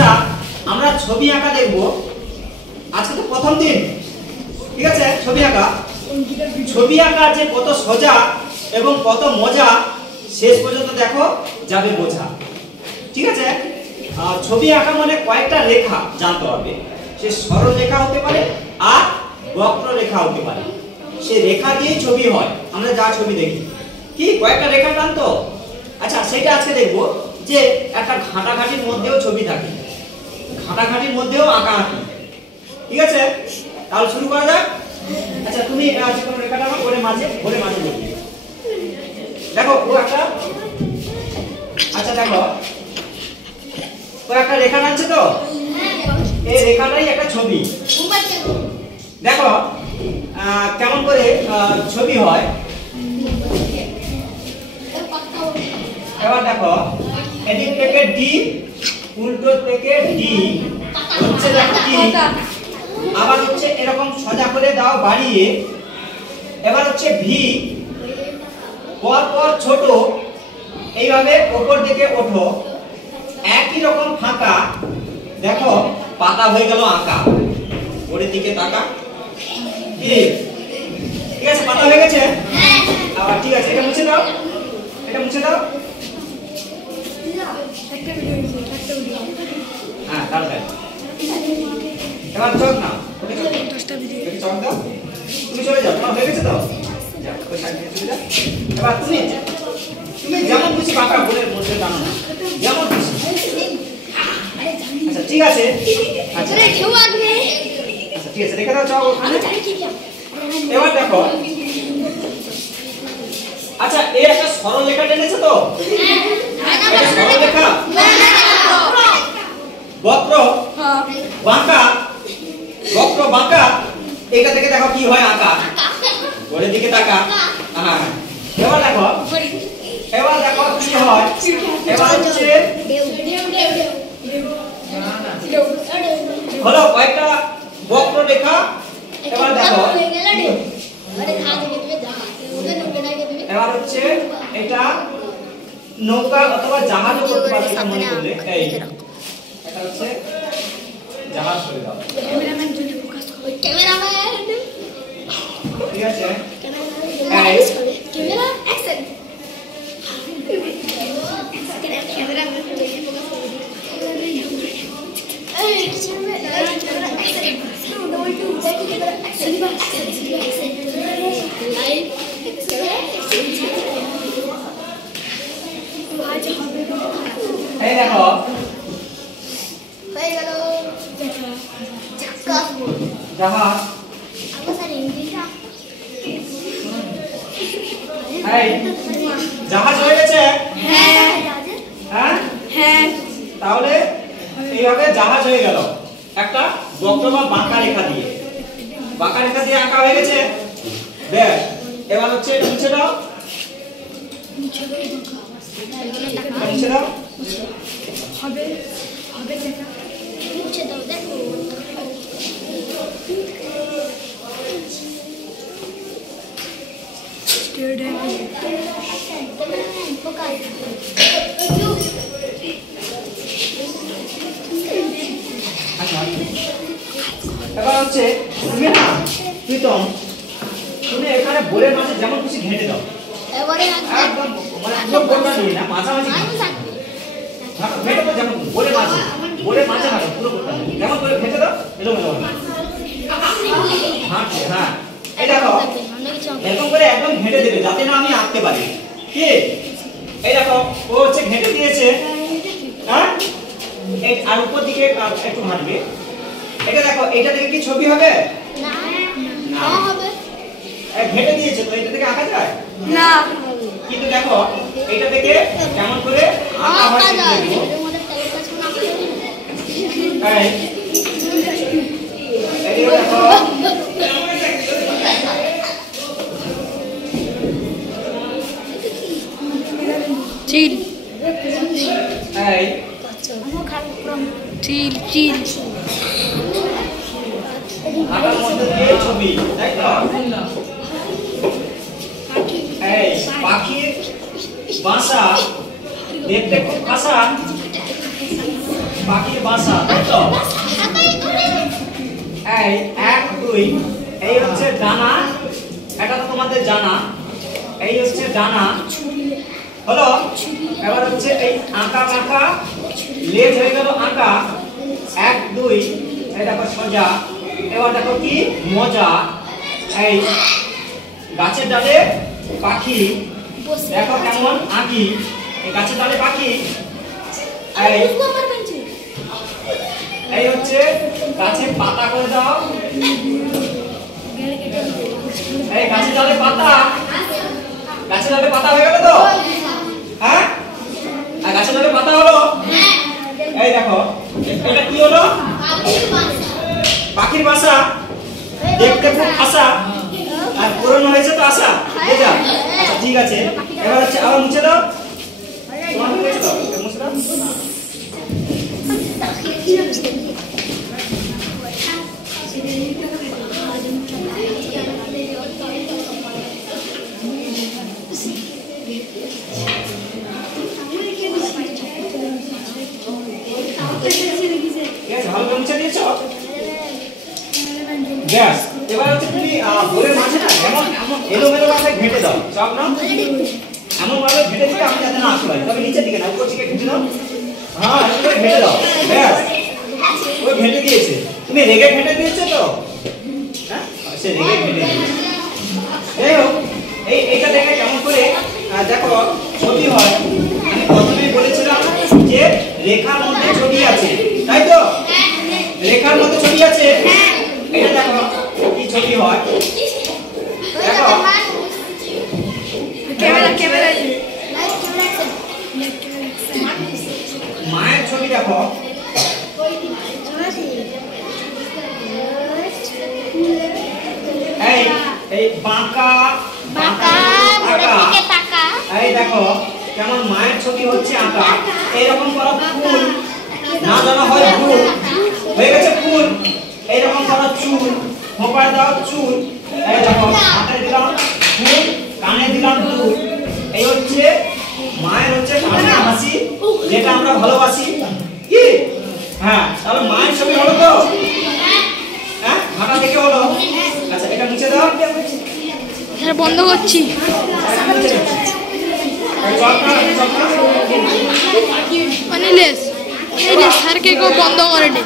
আচ্ছা আমরা ছবি আঁকা দেখব। আজকে তো প্রথম দিন, ঠিক আছে? ছবি আঁকা যে কত সোজা এবং কত মজা শেষ পর্যন্ত দেখো যাবে বোঝা, ঠিক আছে? ছবি আঁকা মানে কয়েকটা রেখা জানতে হবে। সে সরল রেখা হতে পারে আর বক্র রেখা হতে পারে। সে রেখা দিয়েই ছবি হয়। আমরা যা ছবি দেখি কি কয়েকটা রেখা টানতো। আচ্ছা সেটা আজকে দেখবো যে একটা ঘাটাঘাটির মধ্যেও ছবি থাকে, ঘাটাঘাটির মধ্যেও আঁকা আঁকি, ঠিক আছে? তাহলে শুরু করা যাক। আচ্ছা তুমি যে কোনো রেখাটা আমার ওরে মাঝে বলবে। দেখো ও একটা, আচ্ছা দেখো ও একটা রেখা টানছে তো, এই রেখাটাই একটা ছবি। দেখো কেমন করে ছবি হয়। এবার দেখো এদিক থেকে ডি, উল্টো থেকে ডি হচ্ছে দেখো কি, আবার হচ্ছে এরকম সোজা করে দাও বাড়িয়ে। এবার হচ্ছে ভি, পর পর ছোট, এইভাবে উপর দিকে ওঠো। একই রকম ফাঁকা, দেখো পাতা হয়ে গেল আঁকা। ওরের দিকে তাকা, ঠিক আছে? পাতা হয়ে গেছে। আবার ঠিক আছে, এটা মুছে দাও, এটা মুছে দাও। হ্যাঁ তাড়াতাড়ি। এবার চোখ নাও, চোখ দাও। তুমি চলে যাও, তোমার হয়ে গেছে তো? যাও ওই সাইড দিয়ে চলে যাও। এবার তুমি যেমন খুশি বাঁকা বলের মধ্যে টানো না, যেমন খুশি। আচ্ছা ঠিক আছে, আচ্ছা ঠিক আছে, রেখে দাও। চাও এবার দেখো, আচ্ছা এই একটা সরল রেখা টেনেছে তো, এটা সরল রেখা, বক্র বাঁকা, বক্র বাঁকা। এটা থেকে দেখো কি হয় আঁকা, ওরের দিকে তাকা। হ্যাঁ এবার দেখো কি হয়। এবার হচ্ছে হলো কয়েকটা বক্র রেখা। এবার দেখো এবার হচ্ছে এটা নৌকা অথবা জাহাজও করতে পারবে এটা মনে করলে। এই এটা হচ্ছে জাহাজ করে দাও, ক্যামেরাম্যান যদি ফোকাস করে, ক্যামেরাম্যান ঠিক আছে? ক্যামেরা অ্যাকশন, ক্যামেরাম্যান যদি ফোকাস করে, এই camera action, sound one to back camera action, live এই দেখো হয়ে গেল জাহাজ। জাহাজ হয়ে গেছে। হ্যাঁ হ্যাঁ, তাহলে এইভাবে জাহাজ হয়ে গেল একটা বক্র বা বাঁকা রেখা দিয়ে। বাঁকা রেখা দিয়ে আঁকা হয়ে গেছে। বেশ, এবার হচ্ছে এটা মুছে দাও, মুছে দাও। হবে দেখা, মুছে দাও। দেখো এবার হচ্ছে তুমি না প্রীতম, তুমি এখানে বোলের মাঝে যেমন খুশি ঘেঁটে দাও। এবারে একদম মানে পুরো বোলটা নিয়ে না, মাঝামাঝি ঘেঁটে দাও। যেমন বোলের মাঝে না, পুরো বোলটা যেমন করে ঘেঁটে দাও। হ্যাঁ এই দেখো এরকম করে একদম ঘেঁটে দেবে যাতে না আমি আঁকতে পারি। কি এই দেখো ও হচ্ছে ঘেঁটে দিয়েছে। হ্যাঁ আর উপর দিকে একটু ঘাটবে। এটা দেখো, এটা থেকে কি ছবি হবে? না হবে, ঘেঁটে দিয়েছে তো, এটা থেকে আঁকা যায় না। কিন্তু দেখো এটা থেকে কেমন করে আঁকা হয় সেটা দেখো। এই দেখো চিল, এই চিল চিল আঁকার মধ্যে দিয়ে ছবি, তাই তো? এই পাখির বাসা দেখতে খুব খাসা, পাখির বাসা, তাই তো? এই 1 2 এই হচ্ছে ডানা, এটা তো তোমাদের জানা। এই হচ্ছে ডানা হলো। এবার হচ্ছে এই আঁকা আঁকা লেজ হয়ে গেল আঁকা। 1 2 এই দেখো সোজা। এবার দেখো কি মজা। এই গাছের ডালে পাখি, দেখো কেমন আঁকি। এই গাছের ডালে পাখি। এই হচ্ছে গাছের পাতা করে দাও। এই গাছের ডালে পাতা, গাছের ডালে পাতা হয়ে গেল তো? হ্যাঁ, আর গাছের ডালে পাতা হলো। এই দেখো এটা কি হলো? পাখির বাসা। দেখতে খুব আশা, আর পূরণ হয়েছে তো আশা। আচ্ছা ঠিক আছে, এবার হচ্ছে আবার মুছে দাও। তোমার মুছে দাও, মুছে দাও। ভালো মুছে দিয়েছো? ব্যাস, এবার হচ্ছে তুমি বইয়ের মাঝে না এমন এলোমেলো ভাবে ঘেঁটে দাও। সব না এমন ভাবে ঘেঁটে দিলে আমি যাতে না আসতে পারি, তবে নিচের দিকে না উপর দিকে ঘেঁটে দাও। হ্যাঁ এভাবে ঘেঁটে দাও। ব্যাস, ওই ঘেঁটে দিয়েছে। তুমি রেগে ঘেঁটে দিয়েছো তো? হ্যাঁ সে রেগে ঘেঁটে দিয়েছে। যাই হোক, এইটা দেখে কেমন করে দেখো ছবি হয়। আমি প্রথমেই বলেছিলাম যে রেখার মধ্যে ছবি আছে, তাই তো? রেখার মধ্যে ছবি আছে। এটা দেখো কি ছবি হয়। দেখো ক্যামেরা মায়ের ছবি দেখো। এই বাঁকা এই দেখো কেমন মায়ের ছবি হচ্ছে আঁকা। এইরকম করো ফুল, না জানা হয় ফুল হয়ে গেছে ফুল। এইরকম করো চুল, খোঁপায় দাও চুল। এই দেখো হাতে দিলাম ফুল, কানে দিলাম দুল। এই হচ্ছে মায়ের হচ্ছে কানে হাসি, যেটা আমরা ভালোবাসি। কি হ্যাঁ, তাহলে মায়ের ছবি হলো তো? হ্যাঁ মাথা দেখে হলো। আচ্ছা এটা মুছে দাও। বন্ধ করছি। অনিলেশ, স্যারকে কেউ বন্ধ করে দে।